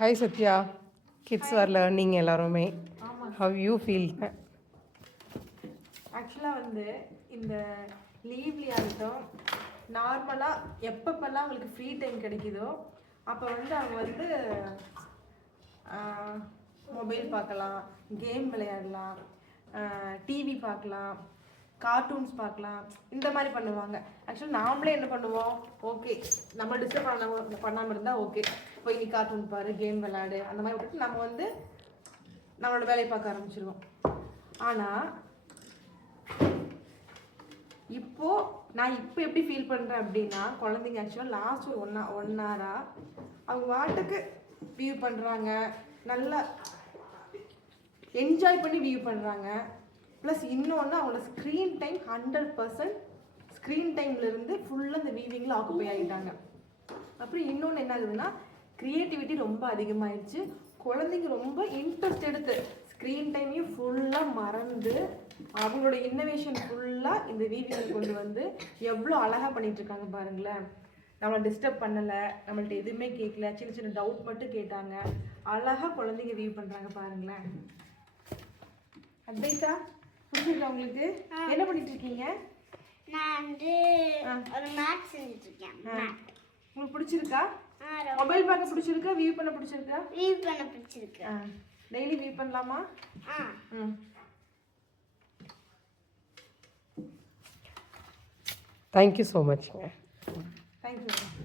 Hi Satya, kids Hi. are learning எல்லாருமே. ஆமாம். How you feel? ஆக்சுவலாக வந்து இந்த லீவ்லேயே ஆகட்டும் நார்மலாக எப்பப்பெல்லாம் அவங்களுக்கு ஃப்ரீ டைம் கிடைக்குதோ அப்போ வந்து அவங்க வந்து மொபைல் பார்க்கலாம், கேம் விளையாடலாம், டிவி பார்க்கலாம், கார்ட்டூன்ஸ் பார்க்கலாம், இந்த மாதிரி பண்ணுவாங்க. ஆக்சுவலி நாமளே என்ன பண்ணுவோம், ஓகே நம்ம டிஸ்டர்ப் பண்ணாமல் இருந்தால் ஓகே, போய் நீ கார்ட்டூன் பாரு, கேம் விளையாடு, அந்த மாதிரி விட்டுட்டு நம்ம வந்து நம்மளோட வேலையை பார்க்க ஆரம்பிச்சிருவோம். ஆனால் நான் இப்போ எப்படி ஃபீல் பண்ணுறேன் அப்படின்னா, குழந்தைங்க ஆக்சுவலாக லாஸ்ட் ஒரு ஒன் ஹவராக அவங்க வாட்டுக்கு வியூ பண்ணுறாங்க, நல்லா என்ஜாய் பண்ணி வியூ பண்ணுறாங்க. ப்ளஸ் இன்னொன்று அவங்களோட ஸ்க்ரீன் டைம் 100% ஸ்க்ரீன் டைம்லேருந்து ஃபுல்லாக இந்த வீவிங்கில் ஆக்குப்பை ஆகிட்டாங்க. அப்புறம் இன்னொன்று என்ன ஆகுதுன்னா, க்ரியேட்டிவிட்டி ரொம்ப அதிகமாகிடுச்சு. குழந்தைங்க ரொம்ப இன்ட்ரெஸ்ட் எடுத்து ஸ்க்ரீன் டைமையும் ஃபுல்லாக மறந்து அவங்களோட இன்னோவேஷன் ஃபுல்லாக இந்த வீவிங்கில் கொண்டு வந்து எவ்வளோ அழகாக பண்ணிகிட்ருக்காங்க பாருங்களேன். நம்மளை டிஸ்டர்ப் பண்ணலை, நம்மள்ட்ட எதுவுமே கேட்கல, சின்ன சின்ன டவுட் மட்டும் கேட்டாங்க, அழகாக குழந்தைங்க வியூ பண்ணுறாங்க பாருங்களேன். அட்வைஸா பிடிச்சிருக்கா உங்களுக்கு? என்ன பண்ணிட்டு இருக்கீங்க? நான் வந்து ஒரு மேட் செஞ்சுட்டு இருக்கேன். உங்களுக்கு பிடிச்சிருக்கா? மொபைல் பார்க்க பிடிச்சிருக்கா, வியூ பண்ண பிடிச்சிருக்கா? வியூ பண்ண பிடிச்சிருக்கு. டெய்லி வியூ பண்ணலாமா? Thank you so much. Thank you.